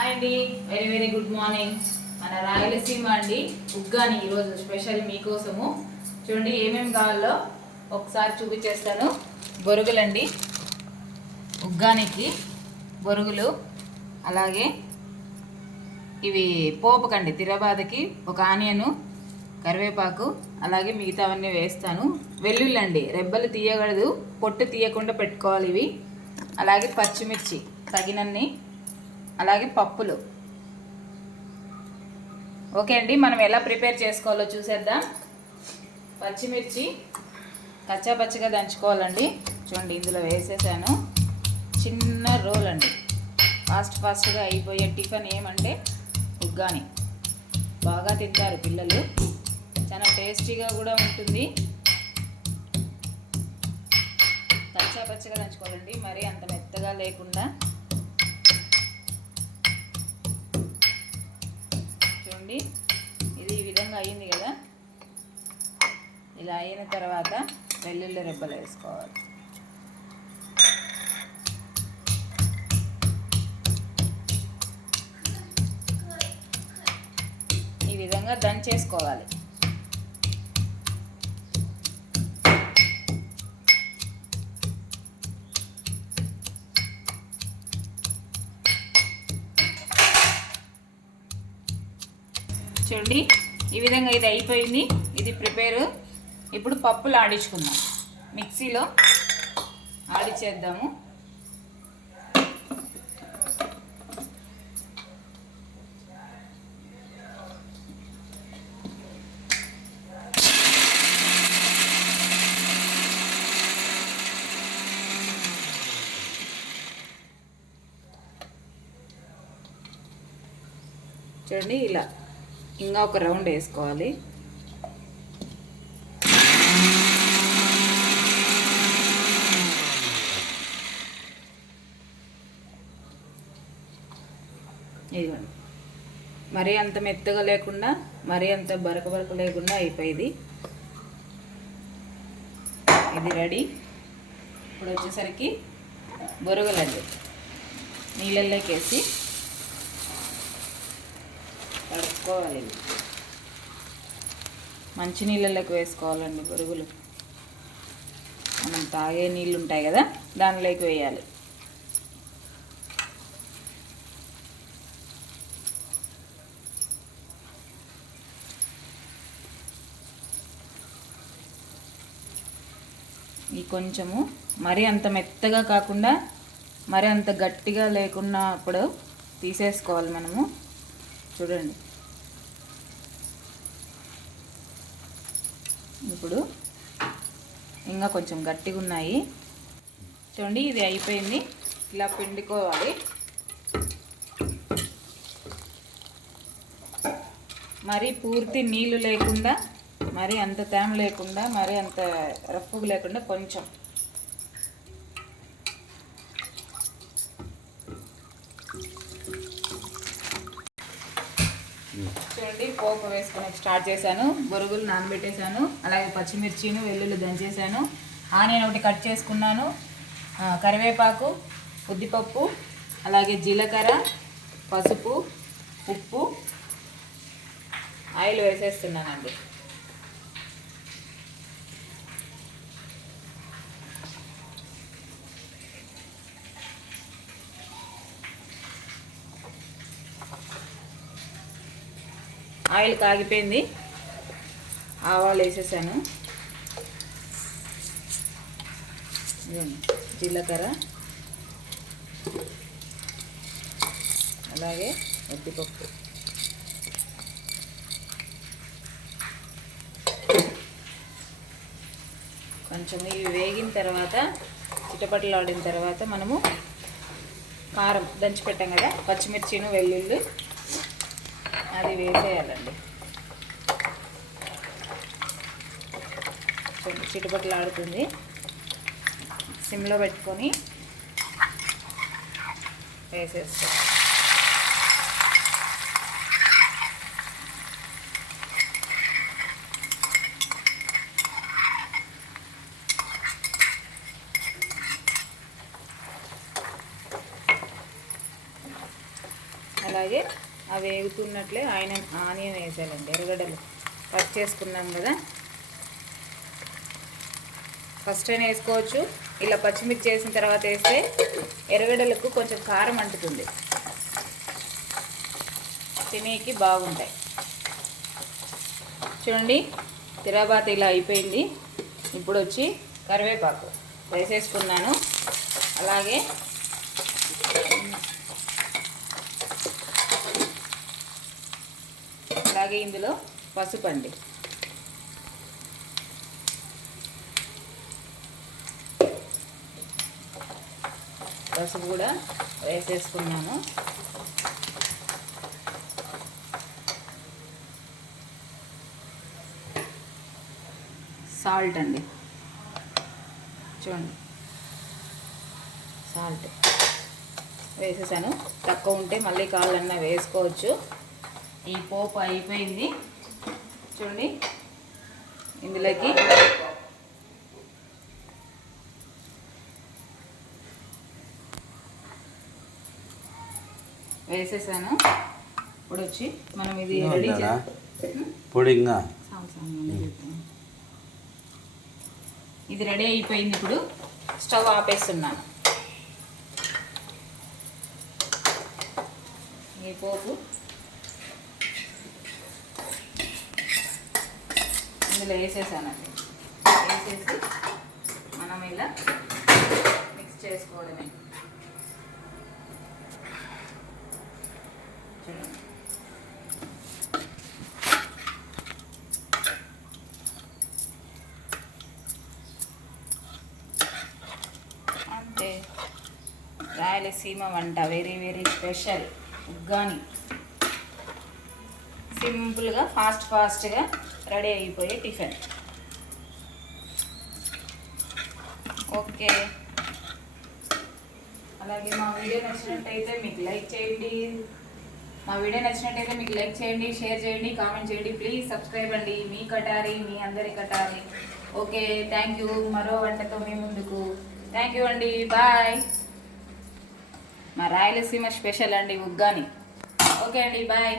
Hi అండి. Very very good morning. మన రాయలసీమ అండి. ఉగ్గాని ఈరోజు స్పెషల్ మీకోసము. చూడండి ఏమేమి కావాలో ఒకసారి చూపించేస్తాను. బొరుగులండి. ఉగ్గానికి బొరుగులు అలాగే ఇవి పోపుకండి. తిరబాదకి ఒక ఆనియను కరివేపాకు అలాగే మిగతావన్నీ వేస్తాను. వెల్లుల్లండి. రెబ్బలు తీయకూడదు. పొట్టు తీయకుండా పెట్టుకోవాలి ఇవి. అలాగే పచ్చిమిర్చి తగినన్ని అలాగే పప్పులు. ఓకే అండి మనం ఎలా ప్రిపేర్ చేసుకోవాలో చూసేద్దాం. పచ్చిమిర్చి కచ్చా పచ్చిగా దంచుకోవాలండి. చూడండి ఇందులో వేసేసాను. చిన్న రోల్ అండి. ఫాస్ట్ ఫాస్ట్గా అయిపోయే టిఫిన్ ఏమంటే ఉగ్గాని. బాగా తింటారు పిల్లలు. చాలా టేస్టీగా కూడా ఉంటుంది. కచ్చా పచ్చగా దంచుకోవాలండి మరీ అంత మెత్తగా లేకుండా. చూడండి. ఇది ఈ విధంగా అయ్యింది కదా. ఇలా అయిన తర్వాత వెల్లుల్లి రెబ్బలు వేసుకోవాలి. ఈ విధంగా దంచేసుకోవాలి. చూడండి. ఈ విధంగా ఇది అయిపోయింది. ఇది ప్రిపేర్. ఇప్పుడు పప్పులు ఆడించుకుందాం. మిక్సీలో ఆడిచేద్దాము చూడండి ఇలా. ఇంకా ఒక రౌండ్ వేసుకోవాలి. ఇదిగోండి. మరీ అంత మెత్తగా లేకుండా మరీ అంత బరక బరక లేకుండా అయిపోయింది. ఇది రెడీ. ఇప్పుడు వచ్చేసరికి బొరుగులండి నీళ్ళల్లోకి వేసి వేసుకోవాలి. మంచి నీళ్ళలోకి వేసుకోవాలండి బొరుగులు. మనం తాగే నీళ్ళు ఉంటాయి కదా దానిలోకి వేయాలి. ఈ కొంచెము మరీ అంత మెత్తగా కాకుండా మరి అంత గట్టిగా లేకున్నప్పుడు తీసేసుకోవాలి మనము. చూడండి. ఇప్పుడు ఇంకా కొంచెం గట్టిగా ఉన్నాయి. చూడండి ఇది అయిపోయింది. ఇలా పిండుకోవాలి. మరి పూర్తి నీళ్ళు లేకుండా మరి అంత తేమ లేకుండా మరి అంత రఫ్ లేకుండా కొంచెం చూడండి పోపు వేసుకొని స్టార్ట్ చేశాను. బొరుగులు నానబెట్టేశాను. అలాగే పచ్చిమిర్చిను వెల్లుల్లి దంచేసాను ఆనియన్ ఒకటి కట్ చేసుకున్నాను. కరివేపాకు ఉద్దిపప్పు అలాగే జీలకర్ర పసుపు ఉప్పు ఆయిల్ వేసేస్తున్నానండి. ఆయిల్ కాగిపోయింది. ఆవాలు వేసేసాను. జీలకర్ర. అలాగే ఉద్దిపప్పు. కొంచెం ఇవి వేగిన తర్వాత చిటపట్లు ఆడిన తర్వాత మనము కారం దంచి పెట్టాం కదా పచ్చిమిర్చిను వెల్లుల్లి అది వేసేయాలండి. కొంచెం చిటుపట్లు ఆడుతుంది సిమ్లో పెట్టుకొని వేసేస్తాం అలాగే అవి వేగుతున్నట్లే ఆయన ఆనియన్ వేసేయాలండి ఎర్రగడ్డలు. కట్ చేసుకున్నాం కదా. ఫస్ట్ అయినా వేసుకోవచ్చు. ఇలా పచ్చిమిర్చి వేసిన తర్వాత వేస్తే ఎర్రగడ్డలకు కొంచెం కారం అంటుతుంది. తినేకి బాగుంటాయి. చూడండి తిరాబాత్ ఇలా అయిపోయింది. ఇప్పుడు వచ్చి కరివేపాకు వేసేసుకున్నాను. అలాగే అలాగే ఇందులో పసుపు అండి. పసుపు కూడా వేసేసుకున్నాను. సాల్ట్ అండి. చూడండి. సాల్ట్ వేసేసాను. తక్కువ ఉంటే మళ్ళీ కాళ్ళన్నా వేసుకోవచ్చు. ఈ పోపు అయిపోయింది. చూడండి. ఇందులోకి వేసేసాను. ఇప్పుడు వచ్చి మనం ఇది రెడీ పొడి. ఇది రెడీ అయిపోయింది ఇప్పుడు. స్టవ్ ఆపేస్తున్నాను. ఈ పోపు ఇట్లా వేసేసానండి. వేసేసి మనం ఇలా మిక్స్ చేసుకోవడమే. చూడండి. అంతే రాయలసీమ వంట వెరీ వెరీ స్పెషల్ ఉగ్గాని. సింపుల్గా ఫాస్ట్ ఫాస్ట్గా రెడీ అయిపోయే టిఫిన్. ఓకే. అలాగే మా వీడియో నచ్చినట్టయితే మీకు లైక్ చేయండి. మా వీడియో నచ్చినట్టయితే మీకు లైక్ చేయండి షేర్ చేయండి కామెంట్ చేయండి. ప్లీజ్ సబ్స్క్రైబ్ అండి. మీ కటారి మీ అందరి కటారి. Okay thank you. మరో వంటతో మీ ముందుకు. థ్యాంక్ యూ అండి. బాయ్. మా రాయలసీమ స్పెషల్ అండి ఉగ్గాని. ఓకే అండి బాయ్.